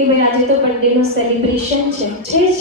કે ભાઈ આજે તો બર્થડેનું સેલિબ્રેશન છે જ,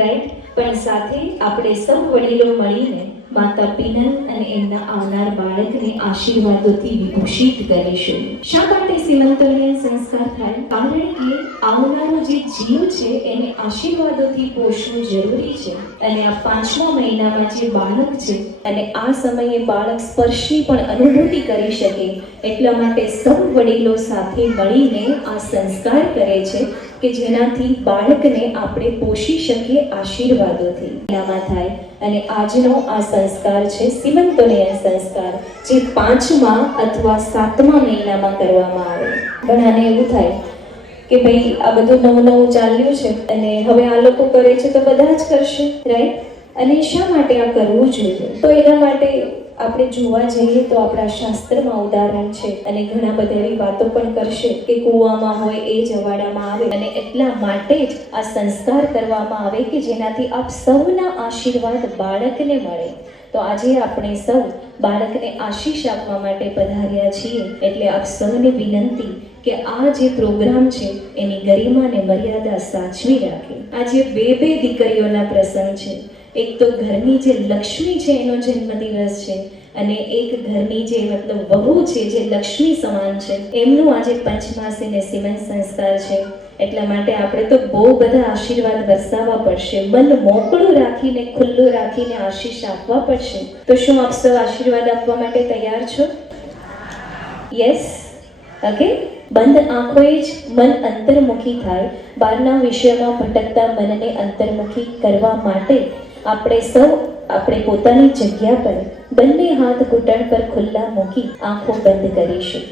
રાઈટ? પણ સાથે આપણે સૌ વડીલો મળીને માતા પિનલ અને એમના આવનાર બાળકને આશીર્વાદોથી વિભૂષિત કરીશું. શા માટે સીમંતોને સંસ્કાર થાય? કારણ કે આવનારો જે જીવ છે એને આશીર્વાદોથી પોષવું જરૂરી છે. અને આ 5મા મહિનામાં જે બાળક છે અને આ સમયે બાળક સ્પર્શની પણ અનુભૂતિ કરી શકે એટલા માટે સૌ વડીલો સાથે મળીને આ સંસ્કાર કરે છે કે જેનાથી બાળકને આપણે પોષી શકીએ આશીર્વાદોથી. એનામાં થાય. અને આજનો આ સંસ્કાર છે સીમંતોનિયન સંસ્કાર, જે 5મા અથવા 7મા મહિનામાં કરવામાં આવે. ઘણાને એવું થાય કે ભાઈ આ બધું નવું ચાલ્યું છે અને હવે આ લોકો કરે છે તો બધા જ કરશે, રાઈટ? અને શા માટે આ કરવું જોઈએ? તો એના માટે આપણે જોવા જઈએ તો આપણા શાસ્ત્રમાં ઉદાહરણ છે અને ઘણા બધા એવી વાતો પણ કરશે કે કૂવામાં હોય એ જ અવાડામાં આવે. અને એટલા માટે જ આ સંસ્કાર કરવામાં આવે કે જેનાથી આપ સૌના આશીર્વાદ બાળકને મળે. તો આજે આપણે સૌ બાળકને આશીષ આપવા માટે પધાર્યા છીએ. એટલે આપ સૌને વિનંતી કે આ જે પ્રોગ્રામ છે એની ગરિમાને મર્યાદા સાચવી રાખે. આજે બે દીકરીઓના પ્રસંગ છે. એક તો ઘરની જે લક્ષ્મી છે એનો જન્મદિવસ છે અને એક ઘરની જે મતલબ વહુ છે જે લક્ષ્મી સમાન છે એમનું આજે પંચમાસી ને સીમંત સંસ્કાર છે. એટલા માટે આપણે તો બહુ બધા આશીર્વાદ વરસાવવા પડશે. મન મોકળું રાખીને ખુલ્લું રાખીને આશીષ આપવા પડશે. તો શું આપ સૌ આશીર્વાદ આપવા માટે તૈયાર છો? યસ? ઓકે. બંધ આંખોએ જ મન અંતર્મુખી થાય. બહારના વિષયમાં ભટકતા મનને અંતર્મુખી કરવા માટે આપણે પોતાની જગ્યા પર બંને હાથ ઘૂંટણ પર ખુલ્લા મૂકી આંખો બંધ કરીશું.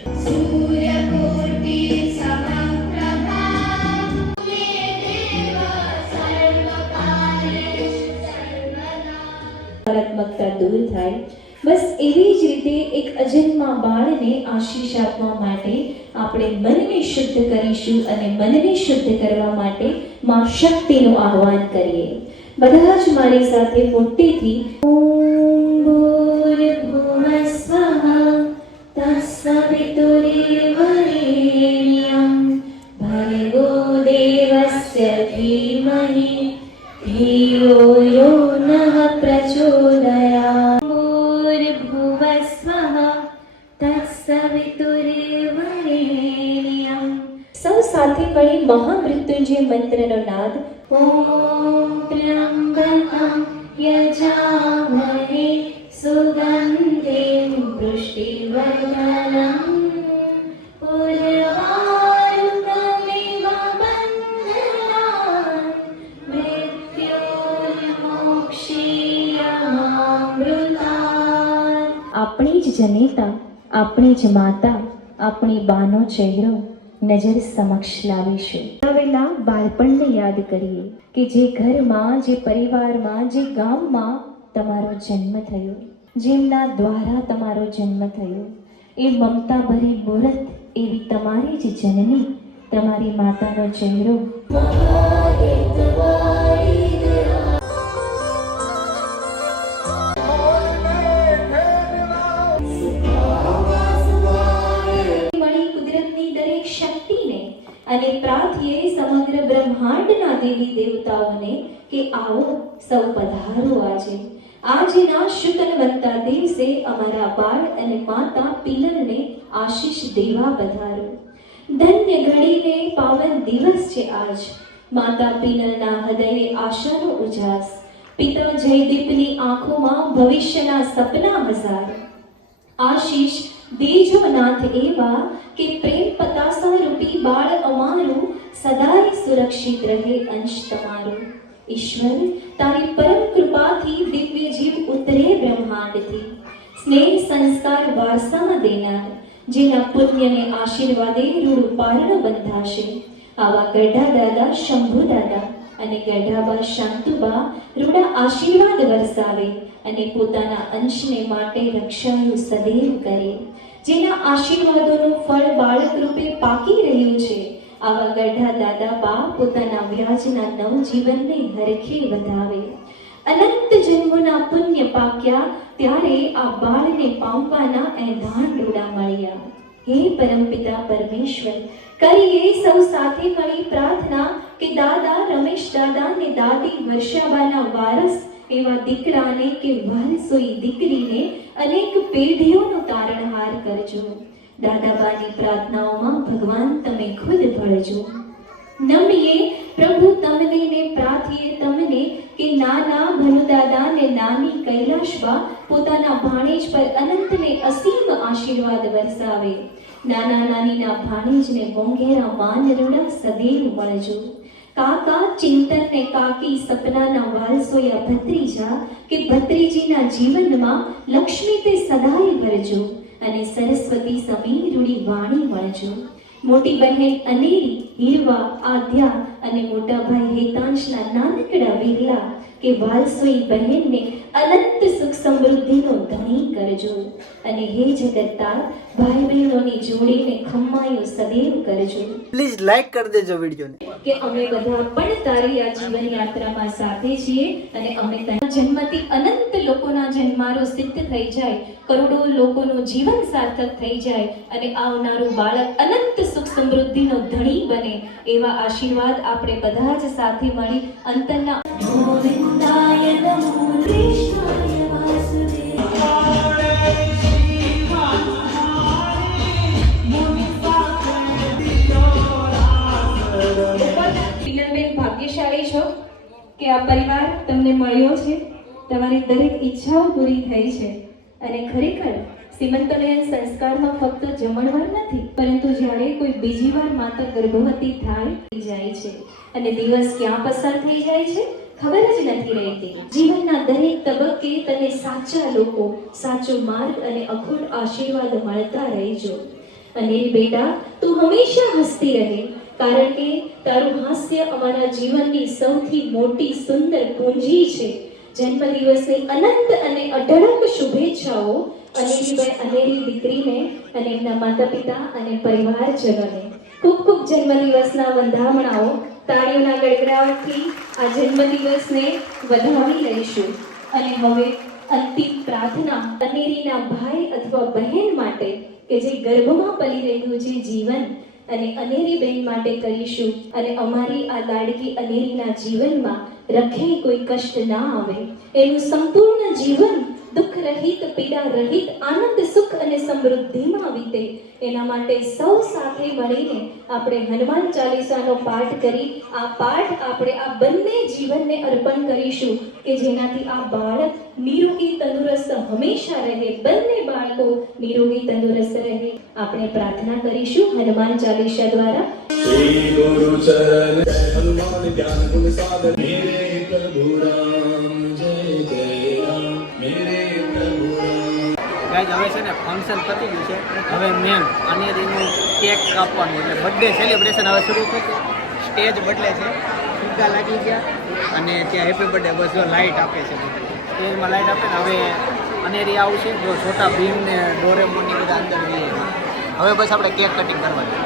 નકારાત્મકતા દૂર થાય. બસ એવી જ રીતે એક અજન્મા બાળને આશીષ આપવા માટે આપણે મનને શુદ્ધ કરીશું અને મનને શુદ્ધ કરવા માટે માં શક્તિનું આહ્વાન કરીએ. બધા જ મારી સાથે મોટેથી ઓમ ભૂર્ભુવસ્વઃ તત્સવિતુર્વરેણ્યં ભર્ગો દેવસ્ય ધીમહિ ધિયો યો નઃ પ્રચોદયાत्. ભૂર્ભુવસ્વઃ તત્સવિતુર્વરેણ્યં. સૌ સાથે મળી મહામૃત્યુંજય મંત્રનો નાદ. ઓમ ત્ર્યંબકં યજામહે સુગંધિં પુષ્ટિવર્ધનં ઉર્વારુકમિવ બંધનાन् મૃત્યોર્મોક્ષીયમામૃતાत्. આપણી જ જનેતા, આપણી જ માતા, આપણી બાનો ચહેરો નજર સમક્ષ લાવીશું. આવેલા બાળપણને યાદ કરીએ કે જે ઘરમાં, જે પરિવારમાં, જે ગામમાં તમારો જન્મ થયો, જેમના દ્વારા તમારો જન્મ થયો, એ મમતા ભરી મૂરત એવી તમારી જ જનની, તમારી માતાનો ચહેરો અને પ્રાર્થીએ સમગ્ર બ્રહ્માંડના દેવી દેવતાઓને કે આવો સૌ પધારો. આજના શુકનવંતા દિવસે અમારા બાળ અને માતા પિનલને આશીષ દેવા પધારો. ધન્ય ઘડીને પાવન દિવસ છે આજ. માતા પિનલના હૃદયે આશાનો ઉજાસ, પિતા જયદીપની આંખોમાં ભવિષ્યના સપના હજાર. આશીષ દેજો નાથ એવા કે પ્રેમ પતાસા રૂપી બાળ અમારું સદાય સુરક્ષિત રહે અંશ તમારો. ઈશ્વર તારી પરમ કૃપાથી દિવ્ય જીવ ઉતરે બ્રહ્માંડથી. સ્નેહ સંસ્કાર વારસામાં દેનાર, જેના પુણ્યને આશીર્વાદે રૂડ પારણ બંધાશે. આવા ગઢા દાદા શંભુ દાદા અને ગઢાબા શાંતુબા રૂડા આશીર્વાદ વરસાવે અને પોતાના અંશને માટે રક્ષાયું સદૈવ કરે. જેના આશીર્વાદોનું ફળ બાળક રૂપે પાકી રહ્યું છે, આવા ગઢા દાદા બા પોતાના વ્યાજના નવજીવનને હરખે વધાવે. અનંત જન્મોના પુણ્ય પાક્યા ત્યારે આ બાળને પામવાના એંધાણ રૂડા મળ્યા. હે પરમપિતા પરમેશ્વર, કરીએ સૌ સાથે મળી પ્રાર્થના કે દાદા રમેશ દાદા ને દાદી વર્ષાબાના વારસ એવા દીકરાને કે વારસોઈ દીકરીને અનેક પેઢીઓનો તારણહાર કરજો. દાદાબાની પ્રાર્થનાઓમાં ભગવાન તમે ખુદ ભળજો. નમીએ પ્રભુ તમને ને પ્રાર્થીએ તમને કે નાના ભનુદાદા ને નાની કૈલાશબા પોતાના ભાણેજ પર અનંત ને અસીમ આશીર્વાદ વરસાવે. નાના નાનીના ભાણેજને મોંઘેરા માન રૂડા સદૈવ મળજો. કાકા ચિંતન ને કાકી સપનાના વાલસોયા ભત્રીજા કે ભત્રીજીના જીવનમાં લક્ષ્મી તે સદાય ભરજો અને સરસ્વતી સમી રૂડી વાણી મળજો. મોટી બહેન અનેરી હીરવા આદ્યા અને મોટા ભાઈ હેતાંશના નાનકડા વિરલા કે વાલસોઈ બહેનને અનંત સુખ સમૃદ્ધિનો ધણી કરજો. અને હે જગતતાર ભાઈ બહેનોની જોડીને ખમ્માયો સદૈવ કરજો. પ્લીઝ લાઈક કરી દેજો વિડીયોને. કે અમે બધા પણ તારી આ જીવન યાત્રામાં સાથે છીએ અને અમે તને જન્મથી અનંત લોકોના જન્મારો સિદ્ધ થઈ જાય, કરોડો લોકોનું જીવન સાર્થક થઈ જાય અને આવનારું બાળક અનંત સુખ સમૃદ્ધિનો ધણી બને એવા આશીર્વાદ આપણે બધા જ સાથે મળી અંતરના ગોવિંદાય નમો કૃષ્ણાય વાસુદેવાય. પિનલબેન ભાગ્યશાળી છો કે આ પરિવાર તમને મળ્યો છે. તમારી દરેક ઈચ્છાઓ પૂરી થઈ છે અને ખરેખર સીમંતનયન સંસ્કારમાં ફક્ત જમણવાર નથી, પરંતુ જ્યારે કોઈ બીજી વાર માતા ગર્ભવતી જાય છે અને દિવસ ક્યાં પસાર થઈ જાય છે ખબર જ નથી રહેતી. જીવનના દરેક તબક્કે તને સાચા લોકો, સાચો માર્ગ અને અખૂટ આશીર્વાદ મળતા રહેજો. અને બેટા તું હંમેશા હસતી રહે, કારણ કે તારું હાસ્ય અમારા જીવનની સૌથી મોટી સુંદર પૂંજી છે. જન્મદિવસની અનંત અને અઢળક શુભેચ્છાઓ અનેરી દીકરીને અને એમના માતા પિતા અને પરિવારજનોને. ખૂબ ખૂબ જન્મદિવસના વધામણાઓ. તાળીઓના ગડગડાટથી આ જન્મદિવસને વધાવી લઈશું. અને હવે અંતિમ પ્રાર્થના અનેરીના ભાઈ અથવા બહેન માટે કે જે ગર્ભમાં પલી રહ્યું છે જીવન, અને અનેરી બહેન માટે કરીશું. અને અમારી આ લાડકી અનેરીના જીવનમાં રખે કોઈ કષ્ટ ના આવે, એનું સંપૂર્ણ જીવન દુઃખ રહિત, પીડા રહિત, આનંદ, સુખ અને સમૃદ્ધિમાં વીતે એના માટે સૌ સાથે મળીને આપણે હનુમાન ચાલીસાનો પાઠ કરી આ પાઠ આપણે આ બંને જીવનને અર્પણ કરીશું કે જેનાથી આ બાળક નિરોગી તંદુરસ્ત હંમેશા રહે, બંને બાળકો નિરોગી તંદુરસ્ત રહે. આપણે પ્રાર્થના કરીશું હનુમાન ચાલીસા દ્વારા. श्री गुरु चरण हनुमान ज्ञान गुण सागर मेरे प्रभु राम जय जय राम मेरे प्रभु राम. ગાઈઝ હવે છે ને ફંક્શન પતી ગયું છે. હવે મેન અનેરીનું કેક કાપવાનું એટલે બર્થડે સેલિબ્રેશન હવે શરૂ થશે. સ્ટેજ બદલે છે, ફુગ્ગા લાગી ગયા અને ત્યાં હેપી બર્થડે બસ જો લાઇટ આપે છે. સ્ટેજમાં લાઇટ આપે ને હવે અનેરી આવશે. જો છોટા ભીમ ને ડોરેમોનની બધા અંદર જઈએ. હવે બસ આપણે કેક કટિંગ કરવાની.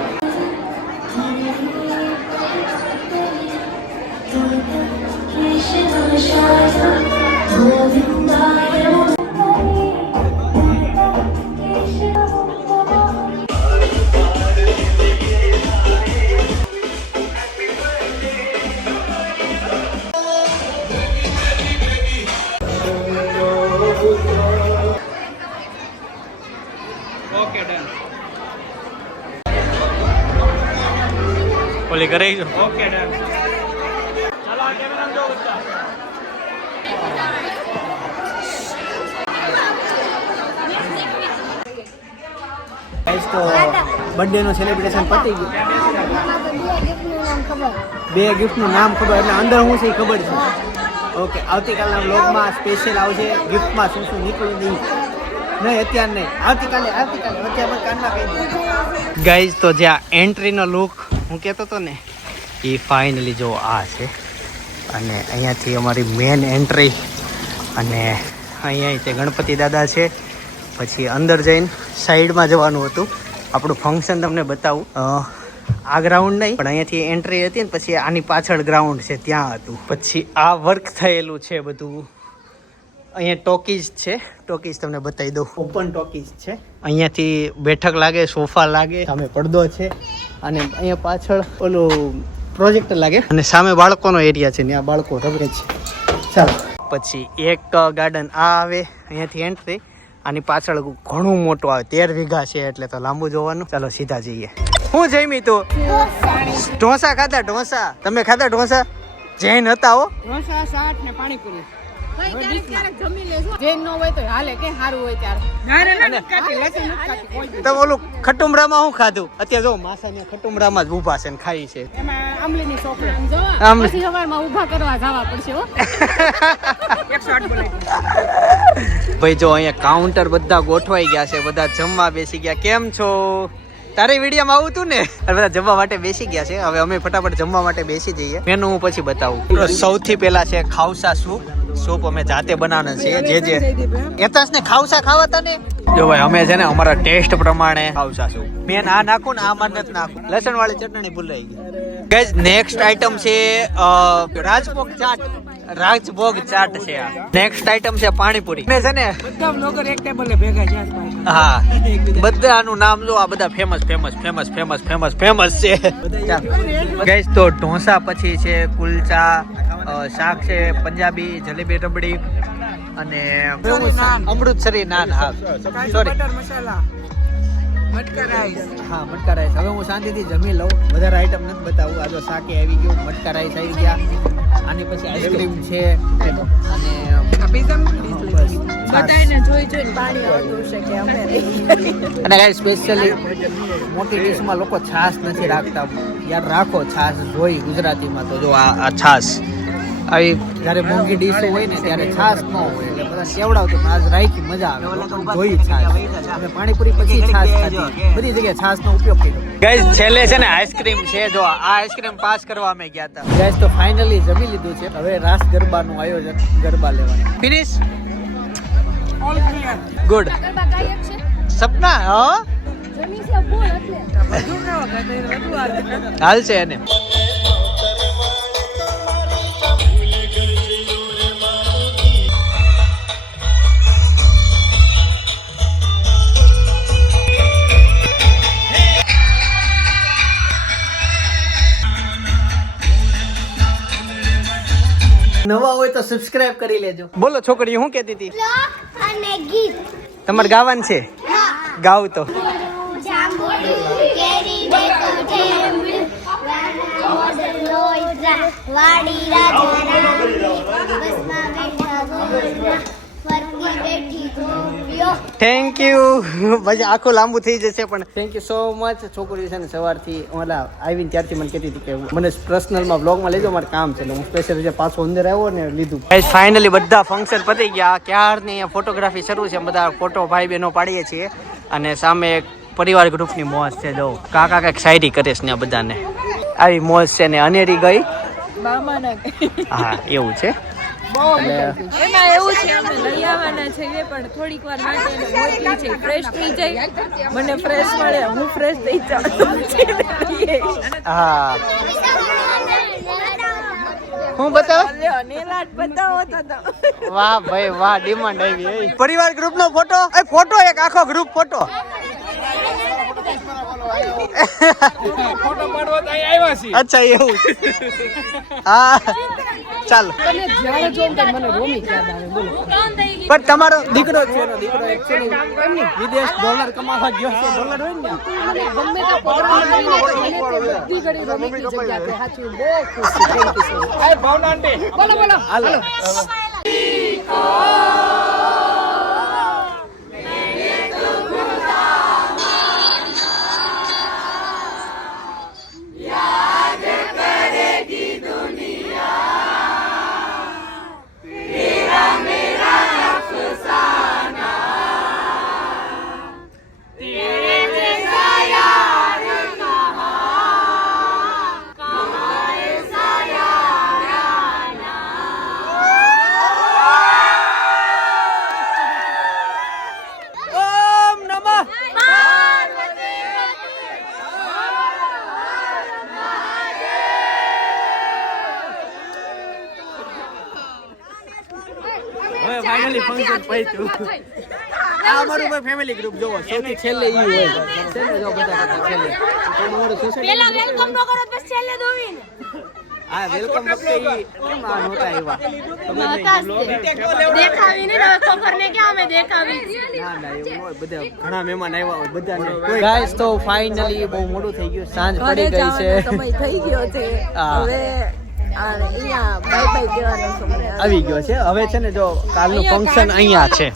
Okay done. ઓલી કરી જો. Okay done. ચાલો આ કેમેરા જો બચ્ચા. ગાઈસ તો બર્થડે નું સેલિબ્રેશન પતી ગયું. બે ગિફ્ટનું નામ ખબર એટલે અંદર શું છે એ ખબર છે. ઓકે આવતીકાલના વ્લોગમાં સ્પેશિયલ આવશે ગિફ્ટમાં શું શું નીકળ્યું નહીં. નહીં અત્યારે નહીં, આવતીકાલે અત્યારે કાનમાં કહી દઉં. ગાઈઝ તો જે આ એન્ટ્રીનો લુક હું કહેતો હતો ને એ ફાઇનલી જો આ છે. અને અહીંયાથી અમારી મેન એન્ટ્રી અને અહીંયા તે ગણપતિ દાદા છે. પછી અંદર જઈને સાઈડમાં જવાનું હતું. આપણું ફંક્શન તમને બતાવું. આ ગ્રાઉન્ડ નહીં પણ અહીંયાથી એન્ટ્રી હતી ને પછી આની પાછળ ગ્રાઉન્ડ છે ત્યાં હતું. પછી આ વર્ક થયેલું છે બધું અહીંયા ટોકીઝ છે, ટોકીઝ તમને બતાવી દઉં. ઓપન ટોકીઝ છે. અહીંયાથી બેઠક લાગે, સોફા લાગે, સામે પડદો છે અને અહીંયા પાછળ ઓલું પ્રોજેક્ટર લાગે અને સામે બાળકોનો એરિયા છે, ત્યાં બાળકો રમે છે. ચાલો પછી એક ગાર્ડન આ આવે, અહીંયાથી એન્ટ્રી. આની પાછળ ઘણું મોટું આવે, 13 વીઘા છે એટલે તો લાંબુ જોવાનું. ચાલો સીધા જઈએ. હું જઈમી તું ઢોસા ખાધા? ઢોસા તમે ખાધા? ઢોસા જૈન હતા હો. ઢોસા, શાક ને પાણીપુરી. જૈન નો હોય તો હાલે, કે સારું હોય ત્યારે. તો ઓલું ખટુમડામાં શું ખાધું? અત્યારે જો માસા ને ખટુમડામાં જ ઊભા છે ને ખાઈ છે. એમાં આંબલીની ચોકલેટ. પછી સવારમાં ઊભા કરવા જવા પડશે હો. 108 બોલાય. ભાઈ જો અહીંયા કાઉન્ટર બધા ગોઠવાઈ ગયા છે, બધા જમવા બેસી ગયા. કેમ છો? તારે વિડીયોમાં આવું તું ને? બધા જમવા માટે બેસી ગયા છે. હવે અમે ફટાફટ જમવા માટે બેસી જઈએ. મેનુ હું પછી બતાવું. સૌથી પહેલા છે ખાવસા સૂપ. સૂપ અમે જાતે બનાવવાના છે. જે એતાસ ને ખાવસા ખાવાતા ને. જો ભાઈ અમે છે ને અમારા ટેસ્ટ પ્રમાણે ખાવસા સૂપ. મેં આ નાખું ને આમાં નથી નાખું. લસણ વાળી ચટણી ભૂલાઈ ગઈ. ગાઈઝ નેક્સ્ટ આઈટમ છે રાજભોગ ચાટ. રાજભોગ ચાટ છે આ. નેક્સ્ટ આઈટમ છે પાણીપુરી. મેં છે ને બધા બ્લોગર એક ટેબલે ભેગા છે. હા, બધાનું નામ જો, આ બધા ફેમસ છે. ગાઈસ તો ઢોસા પછી છે કુલચા, શાક છે પંજાબી, જલેબી રબડી અને અમૃતસરી નાન. હા સોરી, બટર મસાલા, મટકા રાઈસ. હા મટકા રાઈસ. હવે હું શાંતિથી જમી લઉં, વધારે આઈટમ નથી બતાવું. આ જો શાકે આવી ગયું, મટકા રાઈસ આવી ગયા, આની પછી આઈસ્ક્રીમ છે બધાને જોઈને પાણી આવતું છે કે અમે અને ગાઈસ સ્પેશિયલી મોટી ડીશમાં લોકો છાશ નથી રાખતા. યાર રાખો છાશ, જોઈ ગુજરાતીમાં તો જો આ છાશ આવી જ્યારે મોંઘી ડીશ હોય ને ત્યારે છાશ ન હોય એટલે બધા કેવડાવતો, પણ આજ રાખી મજા આવે. લોકોને જોઈ છાશ. અને પાણીપુરી પછી છાશ ખાધી, બધી જગ્યાએ છાશનો ઉપયોગ કર્યો. ગાઈસ છેલ્લે છે ને આઈસ્ક્રીમ છે. જો આ આઈસ્ક્રીમ પાસ કરવા અમે ગયા હતા. ગાઈસ તો ફાઇનલી જમી લીધું છે. હવે રાસ ગરબાનું આયોજન, ગરબા લેવાનું. Finish all clear. ગુડ. સપના હા જમી છે બોલ એટલે બધું ખાવા ગઈ બધું આ હાલ છે એને. નવા હોય તો સબસ્ક્રાઇબ કરી લેજો. બોલો છોકરી, શું કહેતી હતી? અને ગીત તમારે ગાવાનું છે? ગાવ તો. Thank you. પછી આખું લાંબુ થઈ જશે પણ થેન્ક યુ સો મચ. છોકરી છે ને સવારથી ઓલા આવીને ત્યારથી મને કહેતી હતી કે મને પર્સનલમાં બ્લોગમાં લેજો, મારે કામ છે. એટલે હું સ્પેશિયલ જે પાછો અંદર આવ્યો ને લીધું. ફાઇનલી બધા ફંક્શન પતી ગયા. ક્યારની અહીંયા ફોટોગ્રાફી શરૂ છે. બધા ફોટો ભાઈ બહેનો પાડીએ છીએ અને સામે એક પરિવાર ગ્રુપની મોજ છે. જો કાકા કાંઈક શાયરી કરે છે ને બધાને, આવી મોજ છે ને. અનેરી ગઈ મામાના હા એવું છે. એમાં એવું છે અમે લઈ આવવાના છીએ પણ થોડીક વાર માટે એને મોકલી છે, ફ્રેશ થઈ જાય, મને ફ્રેશ મળે, હું ફ્રેશ થઈ જાઉં. હા હું બતાવ. નેલાટ બતાવો તો વાહ ભાઈ વાહ, ડિમાન્ડ આવી. પરિવાર ગ્રુપ નો ફોટો, ફોટો એક આખો ગ્રુપ ફોટો. અચ્છા એવું હા ચાલો. પણ તમારો દીકરો છે, એનો દીકરો એકચ્યુઅલી વિદેશ ડોલર કમાવા ગયો છે. ડોલર હોય ને ગમે તે પ્રોગ્રામ આવીને મને તે બધી ઘડી રમીની જગ્યા છે. સાચું બહુ ખુશ છું. Thank you so much. Bhavna aunty બોલો હાલો. Finally function પત્યું. આ અમારું ફેમિલી ગ્રુપ જોવો સૌથી છેલ્લે ઈ હોય છેલ્લે જો બધા કરતા છેલ્લે તમારું સોસાયટી પેલા વેલકમ નો કરો પછી છેલ્લે દોવીને આ વેલકમ વખતે ઈ કેમ આ નહોતા આવ્યા દેખાવીને ને ખબર ને કે અમે દેખાવી ના ના એવું હોય બધા ઘણા મહેમાન આવ્યા હોય બધાને કોઈ ગાઈસ તો ફાઇનલી બહુ મોડું થઈ ગયું સાંજ પડી ગઈ છે સમય થઈ ગયો છે હા. હવે અહીંયા બાય બાય કહેવાનો સમય આવી ગયો છે હવે છે ને જો કાલનું ફંક્શન અહીંયા છે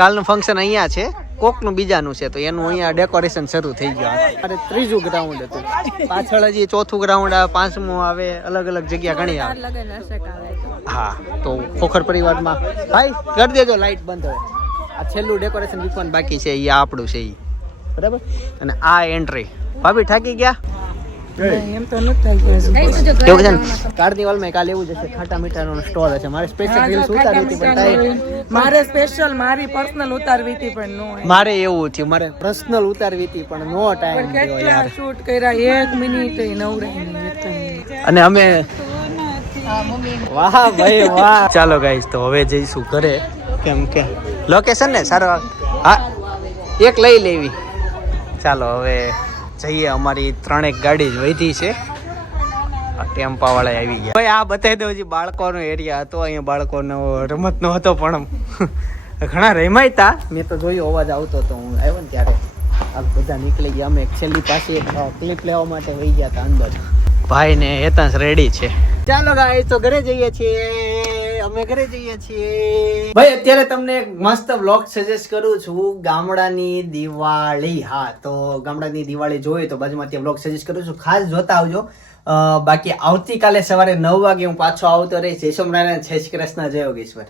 કાલનું ફંક્શન અહીંયા છે કોકનું બીજાનું છે તો એનું અહીંયા ડેકોરેશન શરૂ થઈ ગયું અરે ત્રીજું ગ્રાઉન્ડ હતું પાછળ હજી ચોથું ગ્રાઉન્ડ આવે પાંચમું આવે અલગ અલગ જગ્યા ઘણી આવે લગન હશે કાલે હા તો ખોખર પરિવારમાં ભાઈ કરી દેજો લાઈટ બંધ હવે આ છેલ્લું ડેકોરેશન વિકવાનું બાકી છે એ આપણું છે એ બરાબર અને આ એન્ટ્રી ભાભી થાકી ગયા એમ તો નથી થઈ એવું છે ને કાર્નિવલમાં કાલે એવું જ હશે ખાટા મીઠાનો સ્ટોલ હશે મારે સ્પેશિયલ રીલ્સ ઉતારી હતી પણ ટાઈમ મારે સ્પેશિયલ મારી પર્સનલ ઉતારવી હતી પણ નો મારે એવું થયું મારે પર્સનલ ઉતારવી હતી પણ નો ટાઈમ થયો કેટલા યાર શૂટ કર્યા 1 મિનિટ નવરાઈ નહીં અને અમે વાહ ભાઈ વાહ ચાલો ગાઈસ તો હવે જઈશું ઘરે કેમ કે લોકેશન ને સારો હા એક લઈ લેવી ચાલો હવે જઈએ અમારી 3 ગાડી જ વધી છે ટેમ્પા વાળા આવી ગયા ભાઈ આ બતાવી દઉં હજી બાળકોનો એરિયા હતો અહીંયા બાળકોનો રમતનો હતો પણ ઘણા રમાય તા મેં તો જોયું અવાજ આવતો હતો હું આવ્યો ને ત્યારે આ બધા નીકળી ગયા અમે છેલ્લી પાસે ક્લિપ લેવા માટે વહી ગયા હતા અંદર ભાઈ ને હેતાંશ રેડી છે ચાલો ગાઈસ તો ઘરે જઈએ છીએ અમે ઘરે જઈએ છીએ ભાઈ અત્યારે તમને એક મસ્ત વ્લોગ સજેસ્ટ કરું છું ગામડાની દિવાળી હા તો ગામડાની દિવાળી જોઈએ તો બાજુમાં ત્યાં વ્લોગ સજેસ્ટ કરું છું ખાસ જોતા આવજો બાકી આવતીકાલે સવારે 9 વાગે હું પાછો આવતો રહીશ જય સોમનારાયણ જય શ્રી કૃષ્ણ જય યોગેશ્વર